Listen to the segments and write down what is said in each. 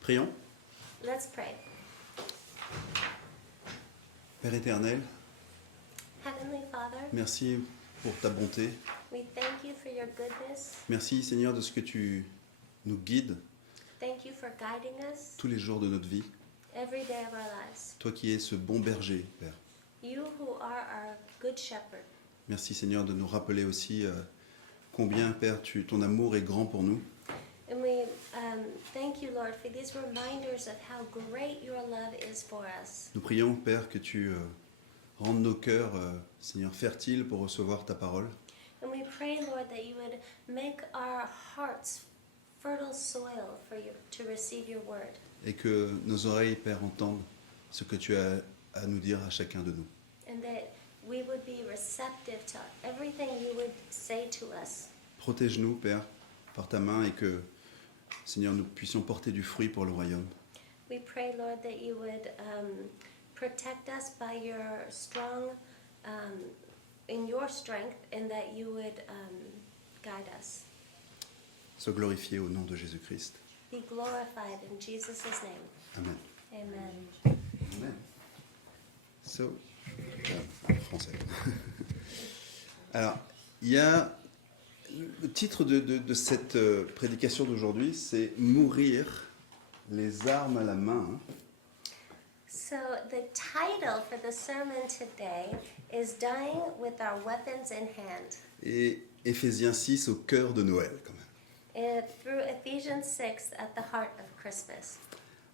Prions. Let's pray. Père éternel, Heavenly Father, merci pour ta bonté. we thank you for your goodness. Merci Seigneur de ce que tu nous guides Thank you for guiding us tous les jours de notre vie. every day of our lives. Toi qui es ce bon berger, Père. You who are our good shepherd. Merci Seigneur de nous rappeler aussi combien, Père, ton amour est grand pour nous. And we thank you, Lord, for these reminders of how great your love is for us. Nous prions, Père, que tu rendes nos cœurs, Seigneur, fertiles pour recevoir ta parole. And we pray, Lord, that you would make our hearts fertile soil for you to receive your word. Et que nos oreilles, Père, entendent ce que tu as à nous dire à chacun de nous. And that we would be receptive to everything you would say to us. Protège-nous, Père, par ta main et que, Seigneur, nous puissions porter du fruit pour le royaume. We pray, Lord, that you would protect us by your strong, in your strength, and that you would guide us. Sois glorifié au nom de Jésus-Christ. Be glorified in Jesus' name. Amen. Amen. Amen. So, français. Alors, il y a le titre de cette prédication d'aujourd'hui, c'est Mourir les armes à la main. So the title for the sermon today is Dying with Our Weapons in Hand. Et Éphésiens 6 au cœur de Noël, quand même. And through Ephesians 6 at the heart of Christmas.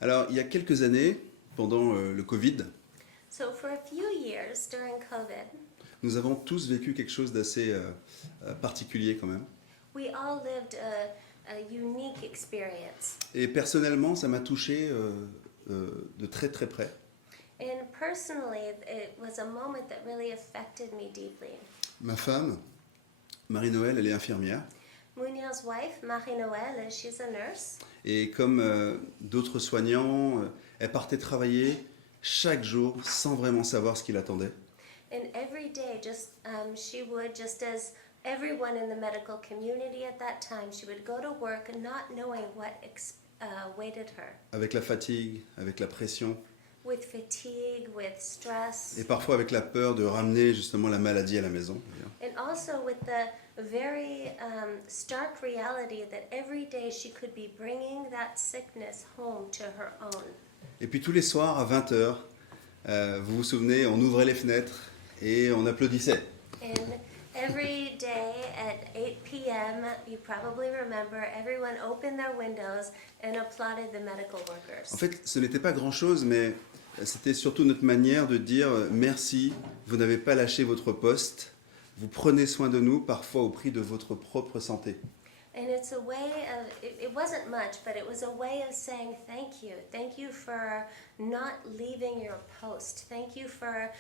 Alors, il y a quelques années, pendant le Covid, So for a few years during COVID, nous avons tous vécu quelque chose d'assez particulier quand même. we all lived a unique experience. Et personnellement, ça m'a touché de très très près. And personally, it was a moment that really affected me deeply. Ma femme, Marie-Noël, elle est infirmière. Munio's wife, Marie-Noël, she's a nurse. Et comme d'autres soignants, elle partait travailler chaque jour sans vraiment savoir ce qui l'attendait. And every day, she would, just as everyone in the medical community at that time, she would go to work not knowing what awaited her. Avec la fatigue, avec la pression, With fatigue, with stress, et parfois avec la peur de ramener justement la maladie à la maison. and also with the very stark reality that every day she could be bringing that sickness home to her own. Et puis tous les soirs à 20h, vous vous souvenez, on ouvrait les fenêtres et on applaudissait. And every day at 8 p.m., you probably remember, everyone opened their windows and applauded the medical workers. En fait, ce n'était pas grand-chose, mais c'était surtout notre manière de dire merci, vous n'avez pas lâché votre poste, vous prenez soin de nous, parfois au prix de votre propre santé. And it's a way of, it wasn't much, but it was a way of saying thank you. Thank you for not leaving your post. Thank you for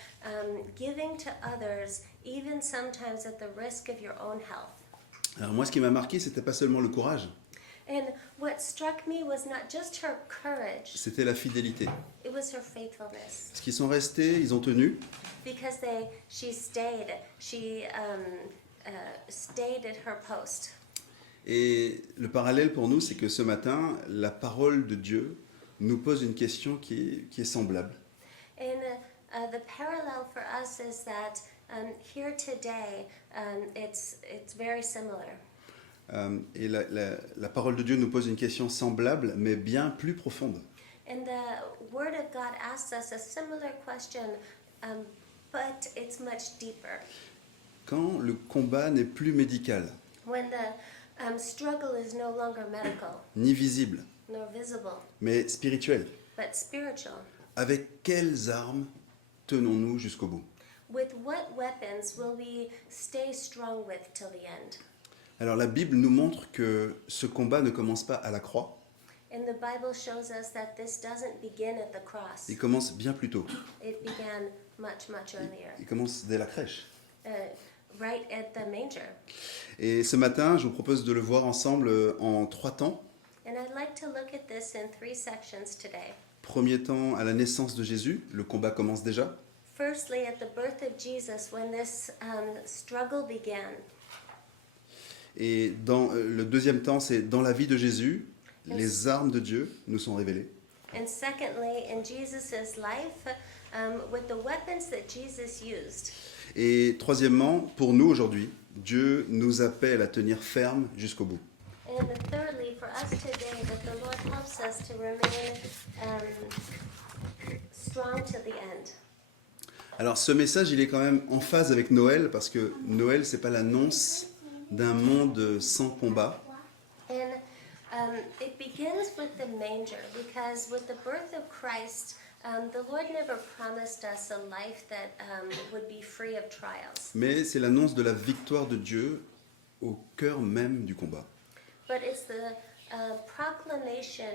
giving to others, even sometimes at the risk of your own health. Alors moi, ce qui m'a marqué, c'était pas seulement le courage, And what struck me was not just her courage, c'était la fidélité. it was her faithfulness. Parce qu'ils sont restés, ils ont tenu, Because she stayed at her post. et le parallèle pour nous, c'est que ce matin, la parole de Dieu nous pose une question qui est semblable. And the parallel for us is that here today, it's very similar. Et la parole de Dieu nous pose une question semblable, mais bien plus profonde. And the Word of God asks us a similar question, but it's much deeper. Quand le combat n'est plus médical, When the struggle is no longer medical, ni visible, nor visible, mais spirituel, but spiritual, avec quelles armes tenons-nous jusqu'au bout? with what weapons will we stay strong with till the end? Alors la Bible nous montre que ce combat ne commence pas à la croix, And the Bible shows us that this doesn't begin at the cross. il commence bien plus tôt. It began much, much earlier, Il commence dès la crèche. right at the manger. Et ce matin, je vous propose de le voir ensemble en 3 temps. And I'd like to look at this in 3 sections today. Premier temps, à la naissance de Jésus, le combat commence déjà. Firstly, at the birth of Jesus, when this struggle began. Et dans le deuxième temps, c'est dans la vie de Jésus. les armes de Dieu nous sont révélées. And secondly, in Jesus' life, with the weapons that Jesus used. Et troisièmement, pour nous aujourd'hui, Dieu nous appelle à tenir ferme jusqu'au bout. And thirdly, for us today, that the Lord helps us to remain strong to the end. Alors ce message, il est quand même en phase avec Noël, parce que Noël, c'est pas l'annonce d'un monde sans combat. And it begins with the manger, because with the birth of Christ, the Lord never promised us a life that would be free of trials. Mais c'est l'annonce de la victoire de Dieu au cœur même du combat. But it's the proclamation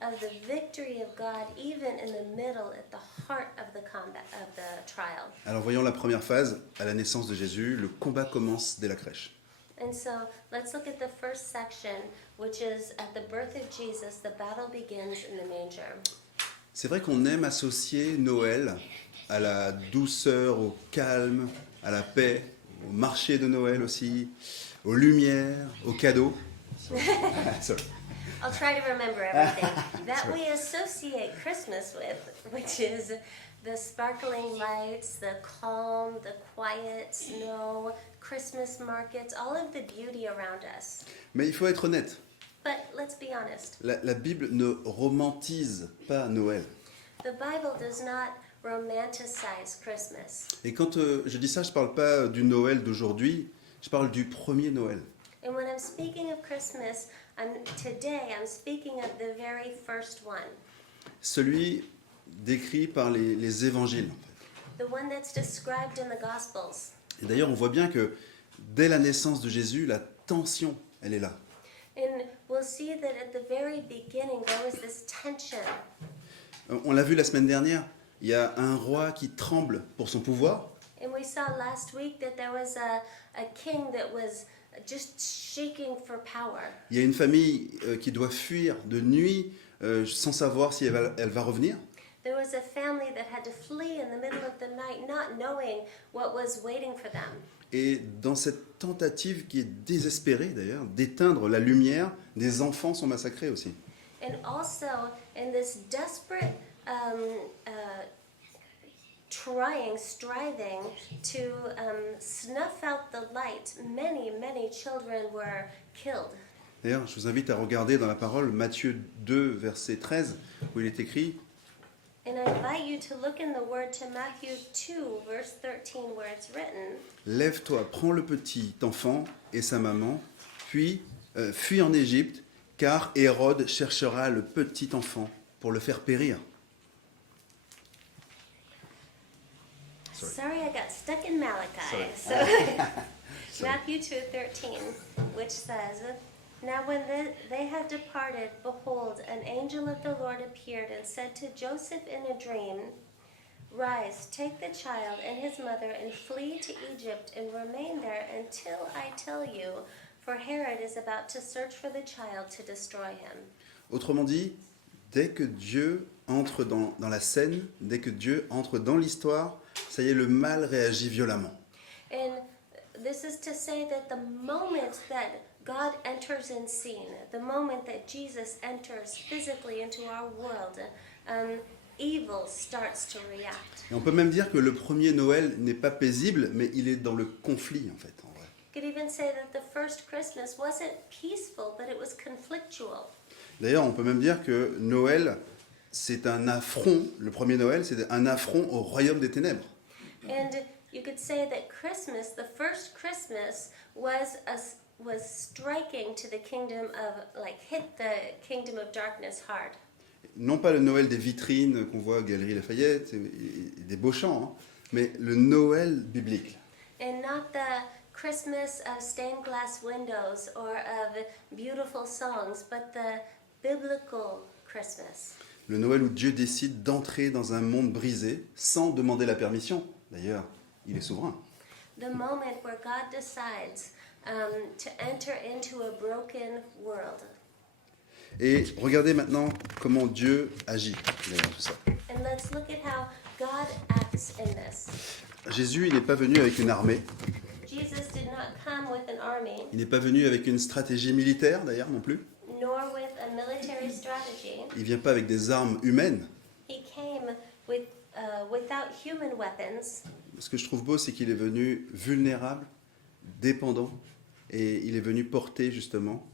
of the victory of God, even in the middle, at the heart of the combat, of the trial. Alors voyons la première phase, à la naissance de Jésus, le combat commence dès la crèche. And so let's look at the first section, which is at the birth of Jesus, the battle begins in the manger. C'est vrai qu'on aime associer Noël à la douceur, au calme, à la paix, au marché de Noël aussi, aux lumières, aux cadeaux. Sorry. I'll try to remember everything that we associate Christmas with, which is the sparkling lights, the calm, the quiet snow, Christmas markets, all of the beauty around us. Mais il faut être honnête, But let's be honest, la Bible ne romantise pas Noël. the Bible does not romanticize Christmas. Et quand je dis ça, je ne parle pas du Noël d'aujourd'hui, je parle du premier Noël. And when I'm speaking of Christmas, today I'm speaking of the very first one, Celui décrit par les évangiles. the one that's described in the Gospels. Et d'ailleurs, on voit bien que dès la naissance de Jésus, la tension, elle est là. And we'll see that at the very beginning there was this tension. On l'a vu la semaine dernière, il y a un roi qui tremble pour son pouvoir. And we saw last week that there was a king that was just shaking for power. Il y a une famille qui doit fuir de nuit sans savoir si elle va revenir. There was a family that had to flee in the middle of the night, not knowing what was waiting for them. Et dans cette tentative qui est désespérée d'ailleurs d'éteindre la lumière, des enfants sont massacrés aussi. And also, in this desperate striving to snuff out the light, many children were killed. D'ailleurs, je vous invite à regarder dans la parole Matthieu 2, verset 13, où il est écrit And I invite you to look in the word to Matthew 2, verse 13, where it's written, « Lève-toi, prends le petit enfant et sa maman, puis fuis en Égypte, car Hérode cherchera le petit enfant pour le faire périr. » Sorry, I got stuck in Malachi. Sorry. So Matthew 2:13, which says, Now when they had departed, behold, an angel of the Lord appeared and said to Joseph in a dream, Rise, take the child and his mother and flee to Egypt and remain there until I tell you, for Herod is about to search for the child to destroy him. Autrement dit, dès que Dieu entre dans la scène, dès que Dieu entre dans l'histoire, ça y est, le mal réagit violemment. And this is to say that the moment that God enters in scene, the moment that Jesus enters physically into our world, evil starts to react. Et on peut même dire que le premier Noël n'est pas paisible, mais il est dans le conflit en fait. En vrai. You could even say that the first Christmas wasn't peaceful, but it was conflictual. D'ailleurs, on peut même dire que Noël, c'est un affront, le premier Noël, c'est un affront au royaume des ténèbres. And you could say that Christmas, the first Christmas, was striking to the kingdom of, hit the kingdom of darkness hard. Non pas le Noël des vitrines qu'on voit à Galerie Lafayette et des beaux chants, hein, mais le Noël biblique. And not the Christmas of stained glass windows or of beautiful songs, but the biblical Christmas. Le Noël où Dieu décide d'entrer dans un monde brisé sans demander la permission. D'ailleurs, il est souverain. The moment where God decides to enter into a broken world. Et regardez maintenant comment Dieu agit derrière tout ça. And let's look at how God acts in this. Jésus, il n'est pas venu avec une armée. Jesus did not come with an army, Il n'est pas venu avec une stratégie militaire, d'ailleurs, non plus. nor with a military il vient pas avec des armes humaines. He came without human weapons. Ce que je trouve beau, c'est qu'il est venu vulnérable, dépendant, et il est venu porter justement,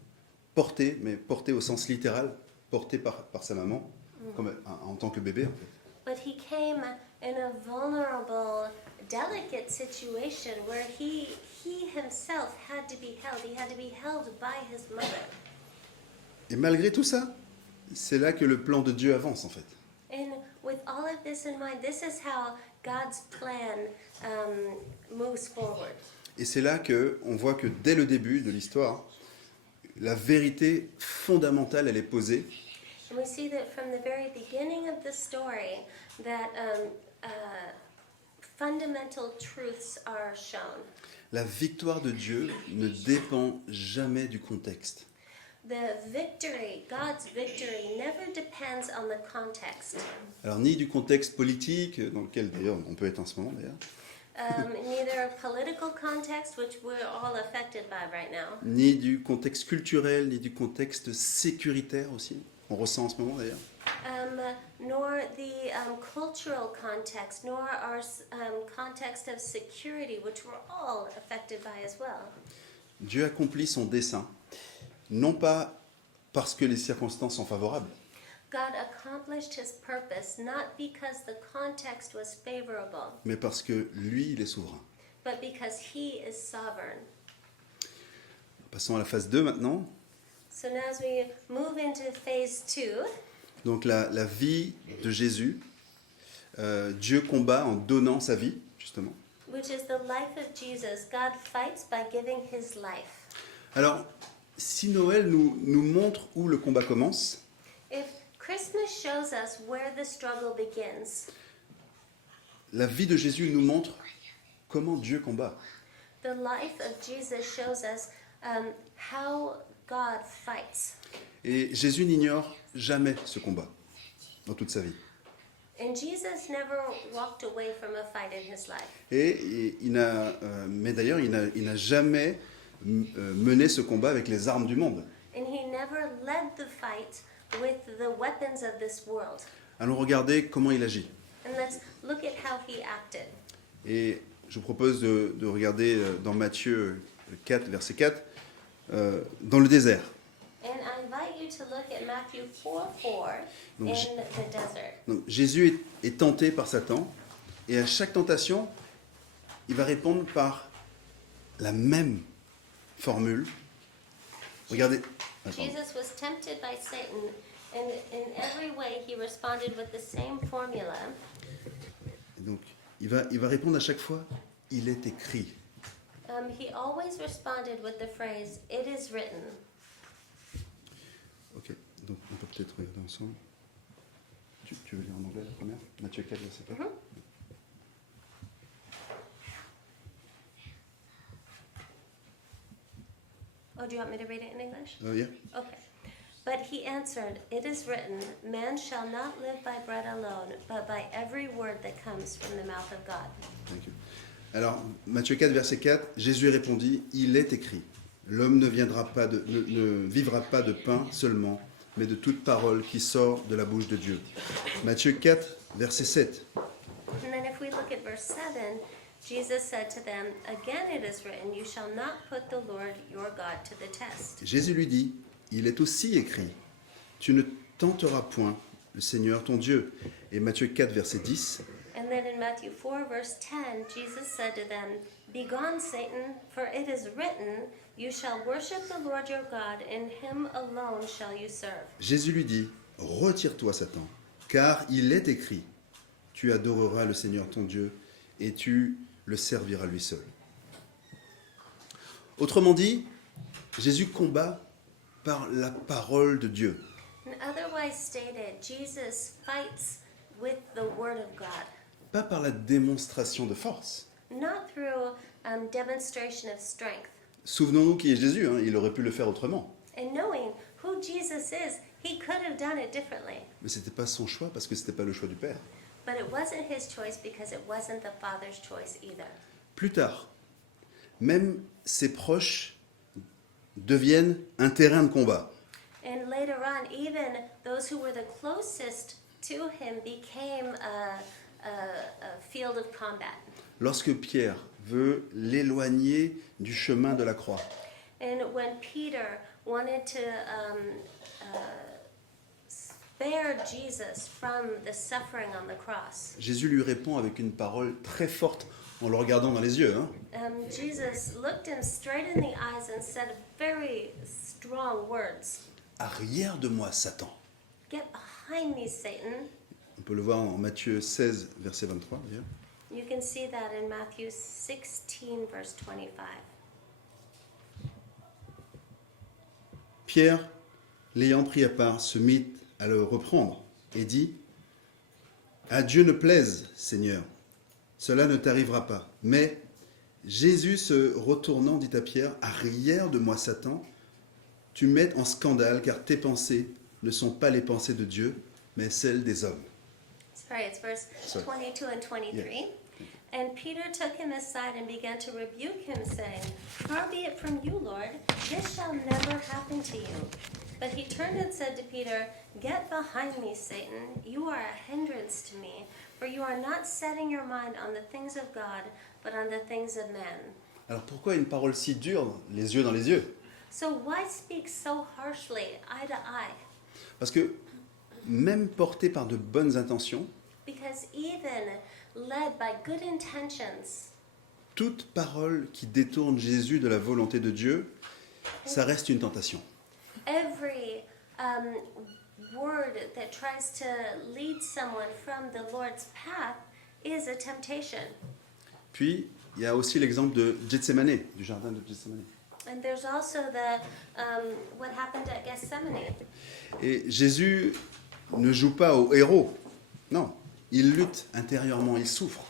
mais porter au sens littéral, porté par sa maman, comme en tant que bébé en fait. But he came in a vulnerable, delicate situation where he himself had to be held. He had to be held by his mother. Et malgré tout ça, c'est là que le plan de Dieu avance en fait. And with all of this in mind, this is how God's plan moves forward. Et c'est là qu'on voit que dès le début de l'histoire, la vérité fondamentale, elle est posée. And we see that from the very beginning of the story that fundamental truths are shown. La victoire de Dieu ne dépend jamais du contexte. The victory, God's victory, never depends on the context. Alors ni du contexte politique, dans lequel d'ailleurs on peut être en ce moment d'ailleurs, Neither a political context, which we're all affected by right now, ni du contexte culturel, ni du contexte sécuritaire aussi. On ressent en ce moment d'ailleurs. nor the cultural context, nor our context of security, which we're all affected by as well. Dieu accomplit son dessein, non pas parce que les circonstances sont favorables, God accomplished his purpose not because the context was favorable, mais parce que lui, il est souverain. but because he is sovereign. Passons à la phase 2 maintenant. So now as we move into phase 2, Donc la vie de Jésus, Dieu combat en donnant sa vie, justement. which is the life of Jesus, God fights by giving his life. Alors, si Noël nous montre où le combat commence, If Christmas shows us where the struggle begins, la vie de Jésus nous montre comment Dieu combat. the life of Jesus shows us how God fights. Et Jésus n'ignore jamais ce combat dans toute sa vie. And Jesus never walked away from a fight in his life. Et mais d'ailleurs, il n'a jamais mené ce combat avec les armes du monde. And he never led the fight with the weapons of this world. Allons regarder comment il agit. And let's look at how he acted. Et je vous propose de regarder dans Matthieu 4, verset 4, dans le désert. And I invite you to look at Matthew 4:4 Donc, in the desert. Donc, Jésus est tenté par Satan, et à chaque tentation, il va répondre par la même formule. Regardez. Ah, pardon. Jesus was tempted by Satan, and in every way he responded with the same formula. Et donc, il va répondre à chaque fois, il est écrit. He always responded with the phrase, "It is written." Ok, donc on peut peut-être regarder ensemble. Tu veux lire en anglais la première? Matthieu 4, verset 4. Oh, do you want me to read it in English? Yeah. Okay. But he answered, "It is written, man shall not live by bread alone, but by every word that comes from the mouth of God." Thank you. Alors, Matthieu 4, verset 4, Jésus répondit, il est écrit, l'homme ne vivra pas de pain seulement, mais de toute parole qui sort de la bouche de Dieu. Matthieu 4, verset 7. And then if we look at verse 7, Jesus said to them, "Again it is written, you shall not put the Lord your God to the test." Jésus lui dit, il est aussi écrit, tu ne tenteras point le Seigneur ton Dieu. Et Matthieu 4, verset 10, And then in Matthew 4, verse 10, Jesus said to them, "Begone, Satan, for it is written, you shall worship the Lord your God, and him alone shall you serve." Jésus lui dit, retire-toi Satan, car il est écrit, tu adoreras le Seigneur ton Dieu et tu le serviras lui seul. Autrement dit, Jésus combat par la parole de Dieu. And otherwise stated, Jesus fights with the word of God, Pas par la démonstration de force. not through demonstration of strength. Souvenons-nous qui est Jésus, hein, il aurait pu le faire autrement. And knowing who Jesus is, he could have done it differently. Mais ce n'était pas son choix parce que ce n'était pas le choix du Père. But it wasn't his choice because it wasn't the Father's choice either. Plus tard, même ses proches deviennent un terrain de combat. And later on, even those who were the closest to him became a field of combat. Lorsque Pierre veut l'éloigner du chemin de la croix, And when Peter wanted to spare Jesus from the suffering on the cross, Jésus lui répond avec une parole très forte en le regardant dans les yeux. Jesus looked him straight in the eyes and said very strong words. Arrière de moi, Satan. Get behind me, Satan. On peut le voir en Matthieu 16, verset 23 d'ailleurs. You can see that in Matthew 16, verse 25. Pierre, l'ayant pris à part, se mit à le reprendre et dit « À Dieu ne plaise, Seigneur, cela ne t'arrivera pas. » Mais Jésus, se retournant, dit à Pierre « Arrière de moi, Satan, tu me mets en scandale, car tes pensées ne sont pas les pensées de Dieu, mais celles des hommes. » Sorry, it's verse Sorry. 22 and 23. Yeah. And Peter took him aside and began to rebuke him, saying, Far be it from you, Lord, this shall never happen to you. But he turned and said to Peter, Get behind me, Satan. You are a hindrance to me, for you are not setting your mind on the things of God, but on the things of men. Alors pourquoi une parole si dure, les yeux dans les yeux? So why speak so harshly, eye to eye? Parce que même porté par de bonnes intentions, Because even led by good intentions, toute parole qui détourne Jésus de la volonté de Dieu, ça reste une tentation. every word that tries to lead someone from the Lord's path is a temptation. Puis, il y a aussi l'exemple de Gethsémané, du jardin de Gethsémané. And there's also the what happened at Gethsemane. Et Jésus ne joue pas au héros. Non, il lutte intérieurement, il souffre.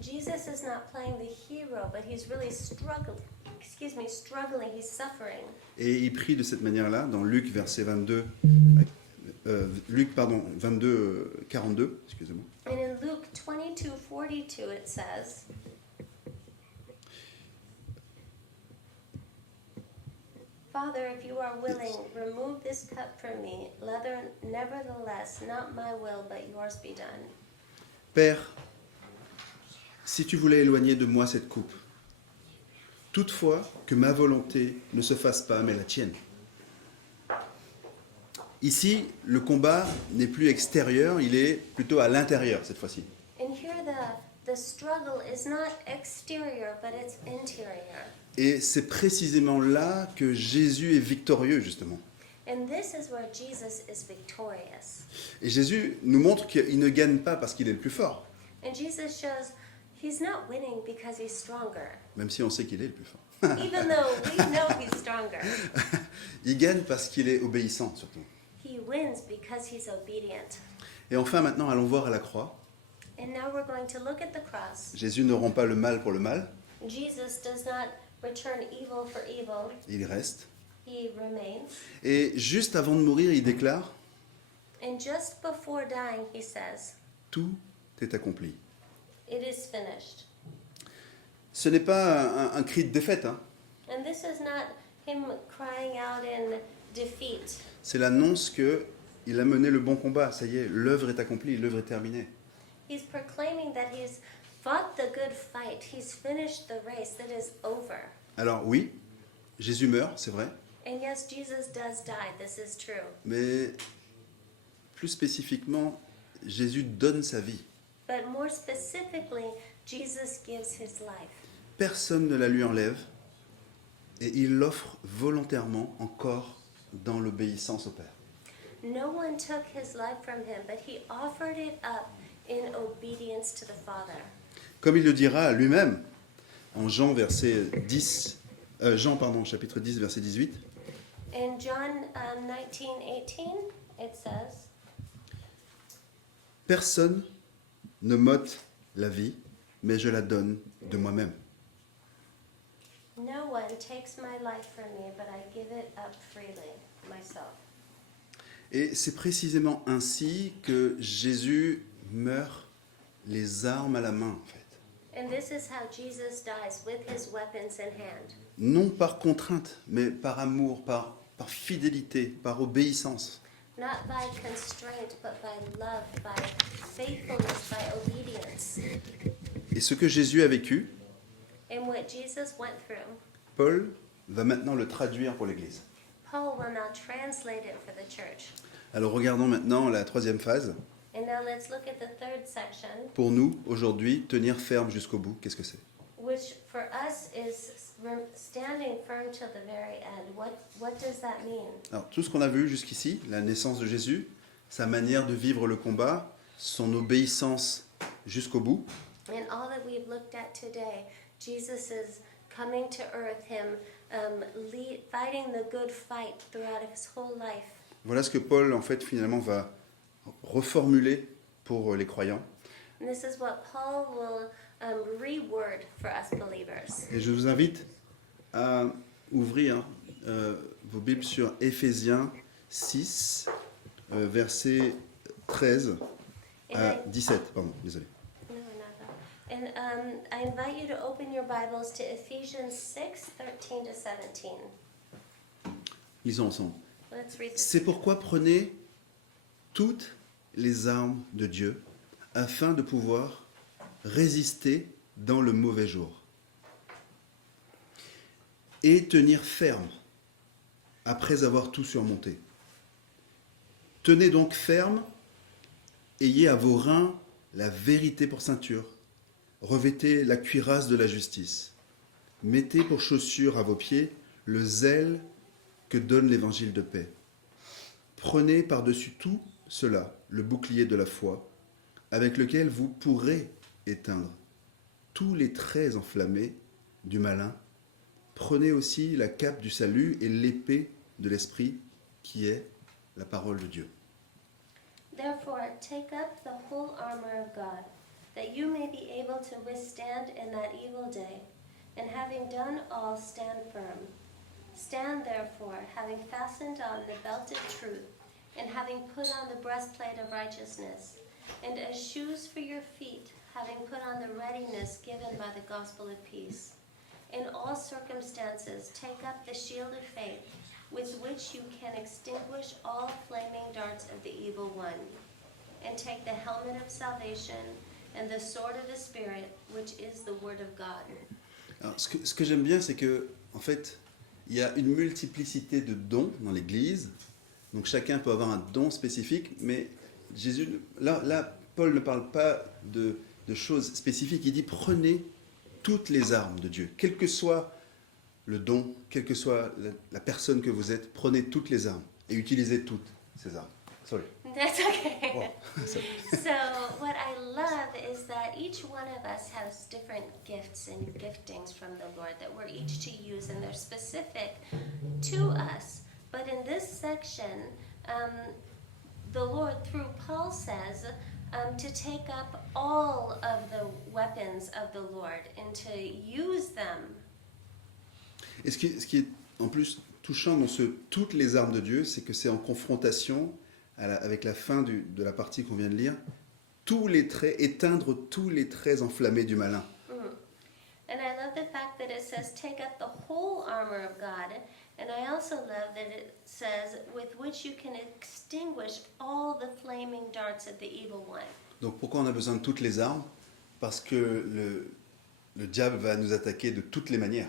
Jesus is not playing the hero, but he's really struggling. Struggling. He's suffering. Et il prie de cette manière-là, dans Luc, verset 22, 42, excusez-moi. And in Luke 22:42 it says, Father, if you are willing, remove this cup from me. Nevertheless, not my will, but yours be done. Père, si tu voulais éloigner de moi cette coupe, toutefois que ma volonté ne se fasse pas, mais la tienne. Ici, le combat n'est plus extérieur, il est plutôt à l'intérieur cette fois-ci. And here the struggle is not exterior, but it's interior. Et c'est précisément là que Jésus est victorieux, justement. And this is where Jesus is victorious. Et Jésus nous montre qu'il ne gagne pas parce qu'il est le plus fort, And Jesus shows he's not winning because he's stronger, même si on sait qu'il est le plus fort. even though we know he's stronger. Il gagne parce qu'il est obéissant, surtout. He wins because he's obedient. Et enfin, maintenant, allons voir à la croix. And now we're going to look at the cross. Jésus ne rend pas le mal pour le mal, Jesus does not return evil for evil. il reste. He remains. Et juste avant de mourir, il déclare And just before dying, he says, « Tout est accompli ». It is finished. Ce n'est pas un cri de défaite, hein. And this is not him crying out in defeat. C'est l'annonce qu'il a mené le bon combat. Ça y est, l'œuvre est accomplie, l'œuvre est terminée. He's proclaiming that he's fought the good fight. He's finished the race that is over. Alors oui, Jésus meurt, c'est vrai, And yes, Jesus does die. This is true. mais plus spécifiquement, Jésus donne sa vie. But more specifically, Jesus gives his life. Personne ne la lui enlève et il l'offre volontairement encore dans l'obéissance au Père. No one took his life from him, but he offered it up in obedience to the Father. Comme il le dira lui-même en Jean, chapitre 10, verset 18, In John 19:18, it says, personne ne m'ôte la vie, mais je la donne de moi-même. No one takes my life from me, but I give it up freely, myself. Et c'est précisément ainsi que Jésus meurt les armes à la main, en fait. And this is how Jesus dies, with his weapons in hand. Non par contrainte, mais par amour, par par fidélité, par obéissance. Not by constraint, but by love, by faithfulness, by obedience. Et ce que Jésus a vécu, And what Jesus went through, Paul va maintenant le traduire pour l'Église. Paul will now translate it for the church. Alors regardons maintenant la troisième phase. And now let's look at the third section, Pour nous, aujourd'hui, tenir ferme jusqu'au bout, qu'est-ce que c'est? which for us is standing firm till the very end. What does that mean? Alors tout ce qu'on a vu jusqu'ici, la naissance de Jésus, sa manière de vivre le combat, son obéissance jusqu'au bout, And all that we've looked at today, Jesus is coming to earth, him fighting the good fight throughout his whole life. voilà ce que Paul, en fait, finalement, va reformuler pour les croyants. And this is what Paul will reword for us believers. Et je vous invite à ouvrir vos Bibles sur Éphésiens 6, versets 13 à 17. Pardon, désolé. No, not that. And I invite you to open your Bibles to Ephesians 6, 13 to 17. Lisons ensemble. Let's read this. C'est pourquoi prenez toutes les armes de Dieu afin de pouvoir résister dans le mauvais jour et tenir ferme après avoir tout surmonté. Tenez donc ferme, ayez à vos reins la vérité pour ceinture, revêtez la cuirasse de la justice, mettez pour chaussure à vos pieds le zèle que donne l'évangile de paix. Prenez par-dessus tout cela le bouclier de la foi, avec lequel vous pourrez éteindre tous les traits enflammés du malin. Prenez aussi la cape du salut et l'épée de l'esprit, qui est la parole de Dieu. Therefore, take up the whole armor of God, that you may be able to withstand in that evil day, and having done all, stand firm. Stand therefore, having fastened on the belt of truth, and having put on the breastplate of righteousness, and as shoes for your feet, having put on the readiness given by the gospel of peace. In all circumstances, take up the shield of faith, with which you can extinguish all flaming darts of the evil one, and take the helmet of salvation and the sword of the Spirit, which is the word of God. Alors, ce que j'aime bien, c'est que, en fait, il y a une multiplicité de dons dans l'Église. Donc chacun peut avoir un don spécifique, mais Jésus, là Paul ne parle pas de choses spécifiques. Il dit prenez toutes les armes de Dieu, quel que soit le don, quelle que soit la personne que vous êtes, prenez toutes les armes et utilisez toutes ces armes. Sorry. That's okay. Wow. So what I love is that each one of us has different gifts and giftings from the Lord that we're each to use, and they're specific to us. But in this section, the Lord, through Paul, says to take up all of the weapons of the Lord and to use them. Et ce qui est en plus touchant dans toutes les armes de Dieu, c'est que c'est en confrontation avec la fin de la partie qu'on vient de lire, éteindre tous les traits enflammés du malin. And I love the fact that it says take up the whole armor of God, and I also love that it says with which you can extinguish all the flaming darts of the evil one. Donc pourquoi on a besoin de toutes les armes? Parce que le diable va nous attaquer de toutes les manières.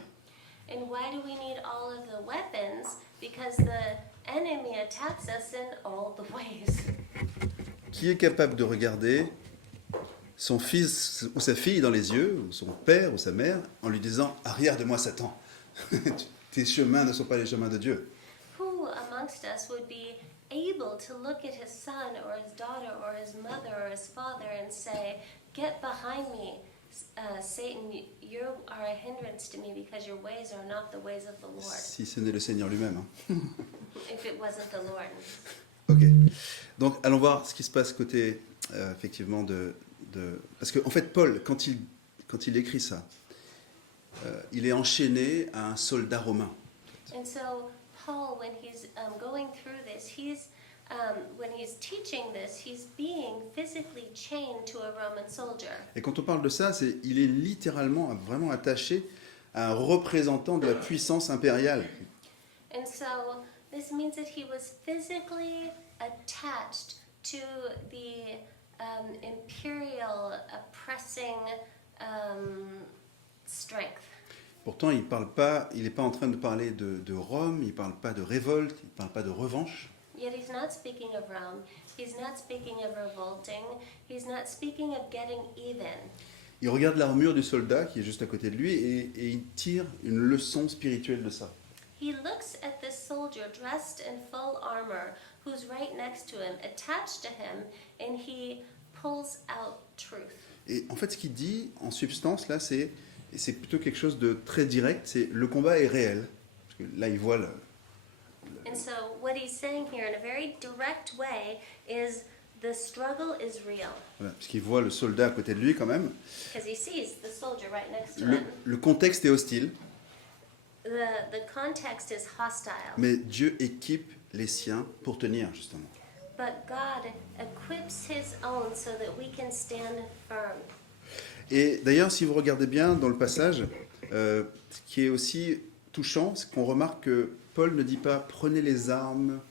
And why do we need all of the weapons? Because the enemy attacks us in all the ways. Qui est capable de regarder son fils ou sa fille dans les yeux, ou son père ou sa mère, en lui disant « Arrière de moi, Satan, tes chemins ne sont pas les chemins de Dieu ». Who amongst us would be able to look at his son or his daughter or his mother or his father and say, "Get behind me, Satan, you are a hindrance to me because your ways are not the ways of the Lord." Si ce n'est le Seigneur lui-même. If it wasn't the Lord. Ok. Donc, allons voir ce qui se passe côté, effectivement, Parce qu'en fait, Paul, quand il écrit ça, il est enchaîné à un soldat romain. And so, Paul, when he's going through this, when he's teaching this, he's being physically chained to a Roman soldier. Et quand on parle de ça, il est littéralement vraiment attaché à un représentant de la puissance impériale. And so, This means that he was physically attached to the imperial oppressing strength. Pourtant, il n'est pas en train de parler de Rome, il ne parle pas de révolte, il ne parle pas de revanche. Yet he's not speaking of Rome, he's not speaking of revolting, he's not speaking of getting even. Il regarde l'armure du soldat qui est juste à côté de lui et il tire une leçon spirituelle de ça. He looks at this soldier dressed in full armor who's right next to him, attached to him, and he pulls out truth. Et en fait, ce qu'il dit en substance, là, c'est plutôt quelque chose de très direct, c'est le combat est réel. Parce que là, il voit And so what he's saying here in a very direct way is the struggle is real. voilà, parce qu'il voit le soldat à côté de lui quand même. Because he sees the soldier right next to him. Le contexte est hostile, The context is hostile. mais Dieu équipe les siens pour tenir, justement. But God equips his own so that we can stand firm. Et d'ailleurs, si vous regardez bien dans le passage, ce qui est aussi touchant, c'est qu'on remarque que Paul ne dit pas « prenez les armes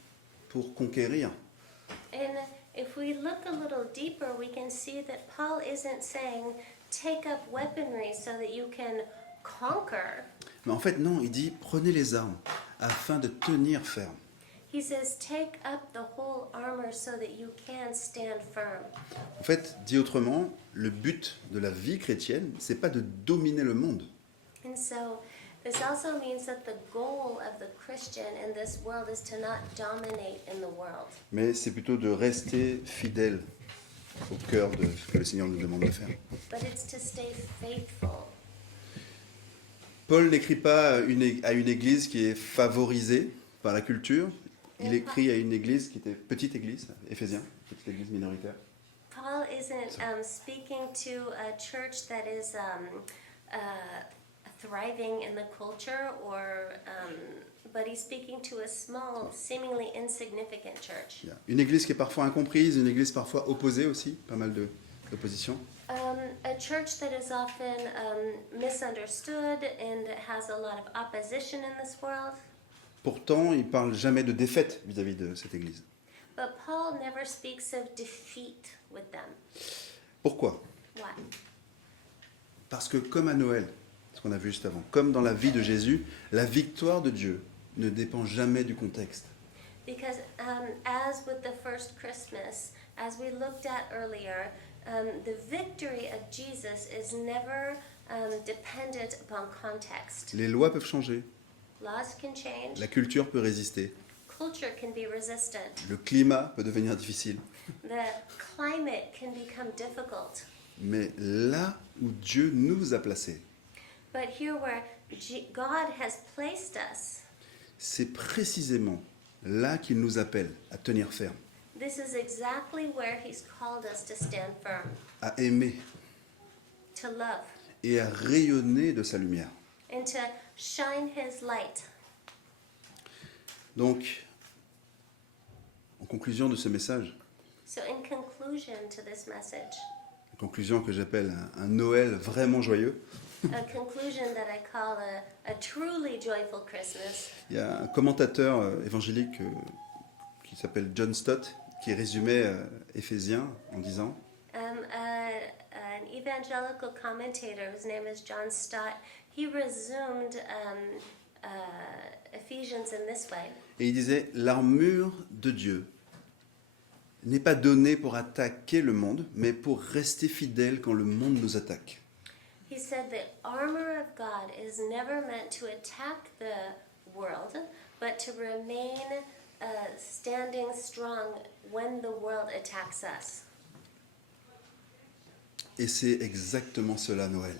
pour conquérir ». And if we look a little deeper, we can see that Paul isn't saying take up weaponry so that you can conquer. Mais en fait, non, il dit « prenez les armes afin de tenir ferme ». He says take up the whole armor so that you can stand firm. En fait, dit autrement, le but de la vie chrétienne, c'est pas de dominer le monde, And so this also means that the goal of the Christian in this world is to not dominate in the world, mais c'est plutôt de rester fidèle au cœur de ce que le Seigneur nous demande de faire. but it's to stay faithful. Paul n'écrit pas à une église qui est favorisée par la culture, il écrit à une église qui était petite église, Éphésiens, petite église minoritaire. Paul isn't speaking to a church that is thriving in the culture, but he's speaking to a small, seemingly insignificant church. Il y a une église qui est parfois incomprise, une église parfois opposée aussi, pas mal d'opposition. A church that is often misunderstood and has a lot of opposition in this world. Pourtant, il ne parle jamais de défaite vis-à-vis de cette église. But Paul never speaks of defeat with them. Pourquoi ? Why? Parce que comme à Noël, ce qu'on a vu juste avant, comme dans la vie de Jésus, la victoire de Dieu ne dépend jamais du contexte. Because as with the first Christmas, as we looked at earlier, the victory of Jesus is never dependent upon context. Les lois peuvent changer, Laws can change, la culture peut résister, culture can be resistant, le climat peut devenir difficile. the climate can become difficult. Mais là où Dieu nous a placés, But here where God has placed us, c'est précisément là qu'il nous appelle à tenir ferme, this is exactly where He's called us to stand firm, à aimer to love, et à rayonner de sa lumière. and to shine His light. Donc, en conclusion de ce message, So in conclusion to this message, une conclusion que j'appelle un Noël vraiment joyeux, a conclusion that I call a truly joyful Christmas. il y a un commentateur évangélique qui s'appelle John Stott qui résumait Éphésiens en disant An evangelical commentator whose name is John Stott, he resumed Ephesians in this way. et il disait l'armure de Dieu n'est pas donnée pour attaquer le monde, mais pour rester fidèle quand le monde nous attaque. He said the armor of God is never meant to attack the world, but to remain standing strong when the world attacks us. Et c'est exactement cela Noël.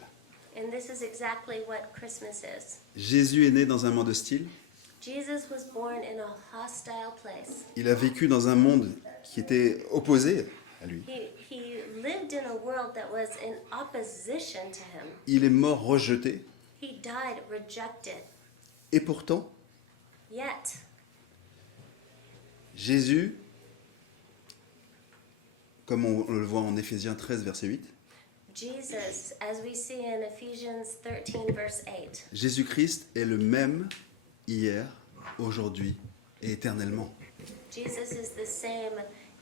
And this is exactly what Christmas is. Jésus est né dans un monde hostile. Jesus was born in a hostile place. Il a vécu dans un monde qui était opposé à lui. He lived in a world that was in opposition to him. Il est mort rejeté. He died rejected. Et pourtant, Yet, Jésus, comme on le voit en Éphésiens 13, verset 8, Jesus, as we see in Ephesians 13, verse 8, Jésus-Christ est le même hier, aujourd'hui et éternellement. Jesus is the same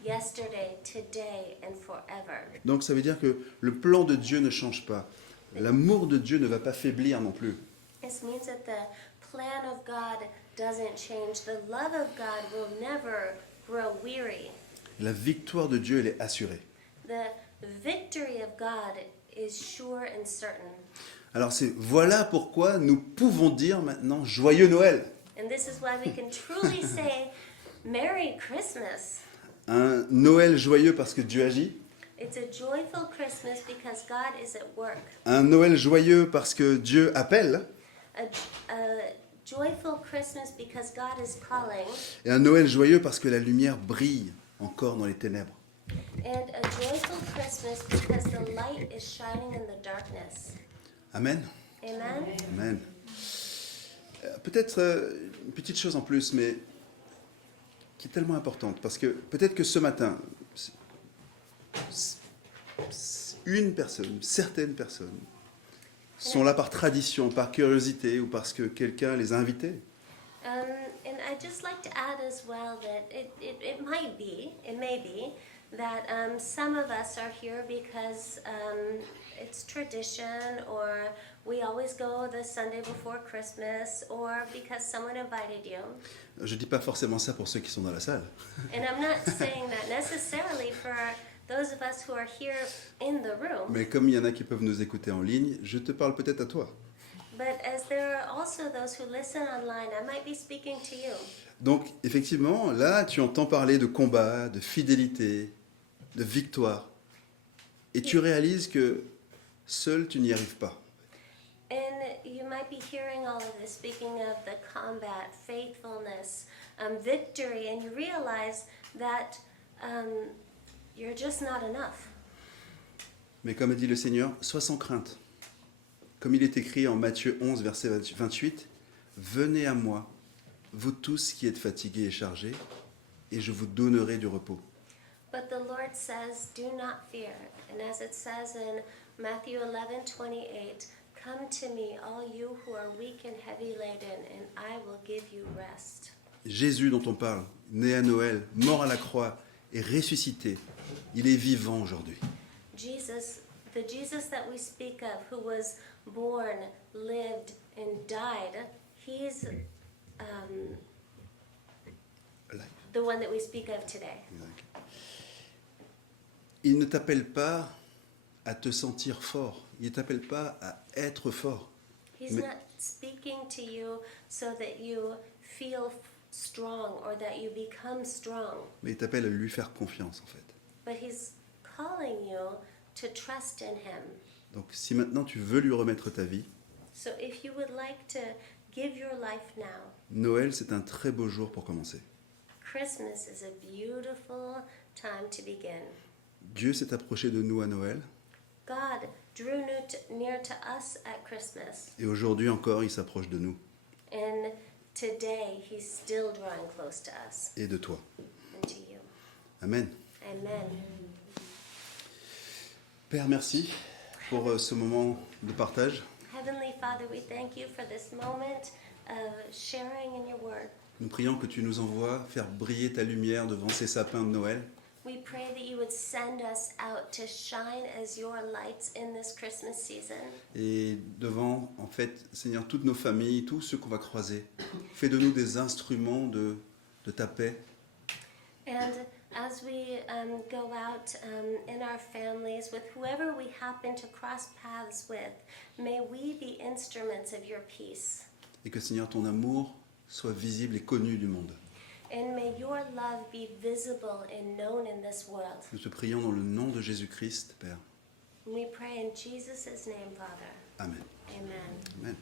yesterday, today, and forever. Donc ça veut dire que le plan de Dieu ne change pas. L'amour de Dieu ne va pas faiblir non plus. This means that the plan of God doesn't change. The love of God will never grow weary. La victoire de Dieu, elle est assurée. The victory of God is sure and certain. Alors voilà pourquoi nous pouvons dire maintenant joyeux Noël. And this is why we can truly say, Merry Christmas. Un Noël joyeux parce que Dieu agit. It's a joyful Christmas because God is at work. Un Noël joyeux parce que Dieu appelle. A joyful Christmas because God is calling. Et un Noël joyeux parce que la lumière brille encore dans les ténèbres. And a joyful Christmas because the light is shining in the darkness. Amen. Amen? Amen. Peut-être une petite chose en plus, mais qui est tellement importante, parce que peut-être que ce matin, une personne, certaines personnes, sont là par tradition, par curiosité ou parce que quelqu'un les a invités. And I'd just like to add as well that it may be that some of us are here because it's tradition, or we always go the Sunday before Christmas, or because someone invited you. Je ne dis pas forcément ça pour ceux qui sont dans la salle, And I'm not saying that necessarily for those of us who are here in the room, mais comme il y en a qui peuvent nous écouter en ligne, je te parle peut-être à toi. but as there are also those who listen online, I might be speaking to you. Donc effectivement, là, tu entends parler de combat, de fidélité, de victoire, et tu réalises que seul tu n'y arrives pas. And you might be hearing all of this, speaking of the combat, faithfulness, victory, and you realize that you're just not enough. Mais comme a dit le Seigneur, sois sans crainte. Comme il est écrit en Matthieu 11, verset 28, « Venez à moi, vous tous qui êtes fatigués et chargés, et je vous donnerai du repos. » But the Lord says, do not fear. And as it says in Matthew 11:28, come to me, all you who are weak and heavy laden, and I will give you rest. Jésus dont on parle, né à Noël, mort à la croix et ressuscité, il est vivant aujourd'hui. Jesus, the Jesus that we speak of, who was born, lived, and died, he's the one that we speak of today. Il ne t'appelle pas à te sentir fort, il ne t'appelle pas à être fort. He's Mais- not speaking to you so that you feel strong or that you become strong, Mais il t'appelle à lui faire confiance en fait. but he's calling you to trust in him. Donc si maintenant tu veux lui remettre ta vie, So if you would like to give your life now, Noël c'est un très beau jour pour commencer. Christmas is a beautiful time to begin. Dieu s'est approché de nous à Noël God drew near to us at Christmas, et aujourd'hui encore il s'approche de nous and today he's still drawing close to us et de toi. and to you. Amen. Amen. Père, merci pour ce moment de partage. Heavenly Father, we thank you for this moment of sharing in your word. Nous prions que tu nous envoies faire briller ta lumière devant ces sapins de Noël We pray that you would send us out to shine as your lights in this Christmas season. et devant, en fait, Seigneur, toutes nos familles, tous ceux qu'on va croiser. Fais de nous des instruments de ta paix, And as we go out in our families with whoever we happen to cross paths with, may we be instruments of your peace. et que, Seigneur, ton amour soit visible et connu du monde. And may your love be visible and known in this world. Nous te prions dans le nom de Jésus-Christ, Père. We pray in Jesus' name, Father. Amen. Amen. Amen.